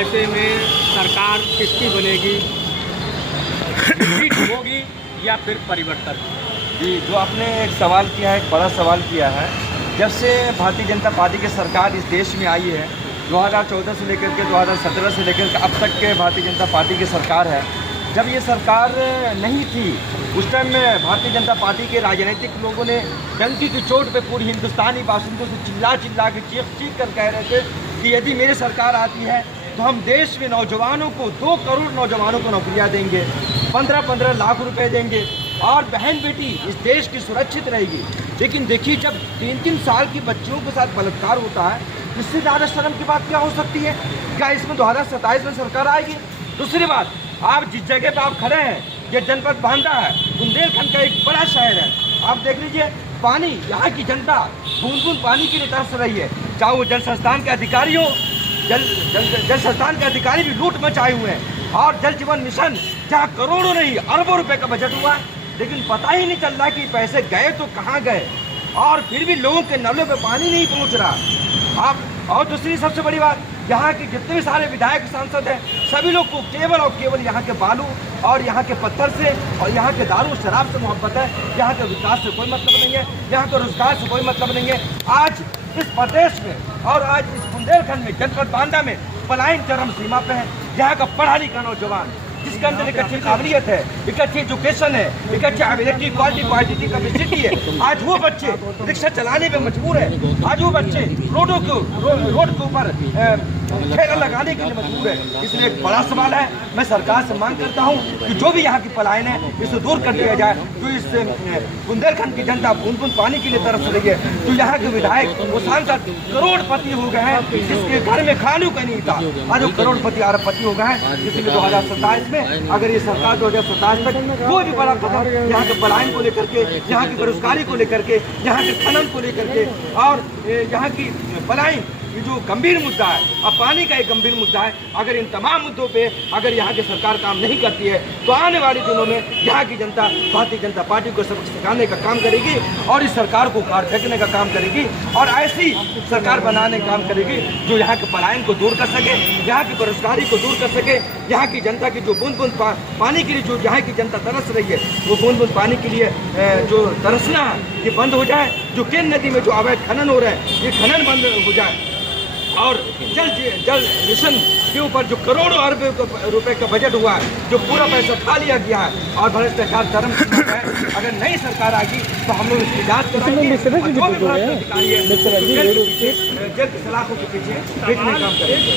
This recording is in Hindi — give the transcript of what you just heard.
ऐसे में सरकार किसकी बनेगी, जीत होगी या फिर परिवर्तन? जी, जो आपने एक सवाल किया है, एक बड़ा सवाल किया है। जब से भारतीय जनता पार्टी की सरकार इस देश में आई है, 2014 से लेकर के 2017 से लेकर के अब तक के भारतीय जनता पार्टी की सरकार है। जब ये सरकार नहीं थी उस टाइम में भारतीय जनता पार्टी के राजनीतिक लोगों ने डंकी की चोट पे पूरी हिंदुस्तानी बाशिंदों से चिल्ला कर चीख कर कह रहे थे कि यदि मेरी सरकार आती है तो हम देश में नौजवानों को 2 करोड़ नौजवानों को नौकरियां देंगे, 15-15 लाख रुपए देंगे और बहन बेटी इस देश की सुरक्षित रहेगी। लेकिन देखिए, जब 3-3 साल की बच्चियों के साथ बलात्कार होता है, इससे ज़्यादा शर्म की बात क्या हो सकती है? क्या इसमें 2027 में सरकार आएगी? दूसरी बात, आप जिस जगह पर आप खड़े हैं, ये जनपद बांदा है, बुंदेलखंड का एक बड़ा शहर है। आप देख लीजिए, पानी, यहाँ की जनता बूंद बूंद पानी के लिए तरस रही है। चाहे वो जल संस्थान के अधिकारी हो, जल संस्थान के अधिकारी भी लूट मचाए हुए हैं। और जल जीवन मिशन जहाँ करोड़ों नहीं अरबों रुपए का बजट हुआ है, लेकिन पता ही नहीं चल रहा कि पैसे गए तो कहाँ गए, और फिर भी लोगों के नलों पे पानी नहीं पहुँच रहा। आप और दूसरी सबसे बड़ी बात, यहाँ के जितने भी सारे विधायक सांसद हैं, सभी लोग को केवल और केवल यहाँ के बालू और यहाँ के पत्थर से और यहाँ के दारू शराब से मोहब्बत है। यहाँ के विकास से कोई मतलब नहीं है, यहाँ के रोजगार से कोई मतलब नहीं है। आज इस प्रदेश में और आज इस बुंदेलखंड में, जनपद बांदा में पलायन चरम सीमा पे है। यहाँ का पढ़ा लिखा नौजवान जिसके अंदर एक अच्छी काबिलियत है, एक अच्छी एजुकेशन है, एक अच्छी एबिलिटी, क्वालिटी कैपेसिटी है, आज वो बच्चे रिक्शा चलाने पे मजबूर है। आज वो बच्चे रोड के ऊपर ठेला लगाने के लिए मजबूर है। इसलिए एक बड़ा सवाल है, मैं सरकार से मांग करता हूँ कि जो भी यहाँ की पलायन है इसे दूर कर दिया जाए। जो इस बुंदेलखंड की जनता बूंद बूंद पानी के लिए तरस रही है, जो यहाँ के विधायक वो सांसद करोड़पति हो गए हैं, जिसके घर में खाने का नहीं था, आज वो करोड़पति अरबपति हो गए हैं। इसलिए 2027 में अगर ये सरकार 2027 तक कोई भी बड़ा कदम यहाँ के पलायन को लेकर के, यहाँ की बेरोजगारी को लेकर के, यहाँ के खनन को लेकर के और यहाँ की पलायन, ये जो गंभीर मुद्दा है, अब पानी का एक गंभीर मुद्दा है, अगर इन तमाम मुद्दों पे अगर यहाँ की सरकार काम नहीं करती है तो आने वाले दिनों में यहाँ की जनता भारतीय जनता पार्टी को सबक सिखाने का काम करेगी और इस सरकार को उखाड़ फेंकने का काम करेगी और ऐसी सरकार बनाने का काम करेगी जो यहाँ के पलायन को दूर कर सके, यहाँ की बेरोजगारी को दूर कर सके, यहाँ की जनता की जो बूंद बूंद पानी के लिए जो यहाँ की जनता तरस रही है, वो बूंद बूंद पानी के लिए जो तरसना है ये बंद हो जाए। जो केन नदी में जो अवैध खनन हो रहा है, ये खनन बंद हो जाए और जल मिशन के ऊपर जो करोड़ों अरब रुपए का बजट हुआ है, जो पूरा पैसा खा लिया गया है और भ्रष्टाचार चरम सीमा पे है। अगर नई सरकार आएगी तो हम लोग इसकी जांच कराएंगे और जो भी भ्रष्ट अधिकारी है जेल की सलाखों के पीछे काम करेंगे।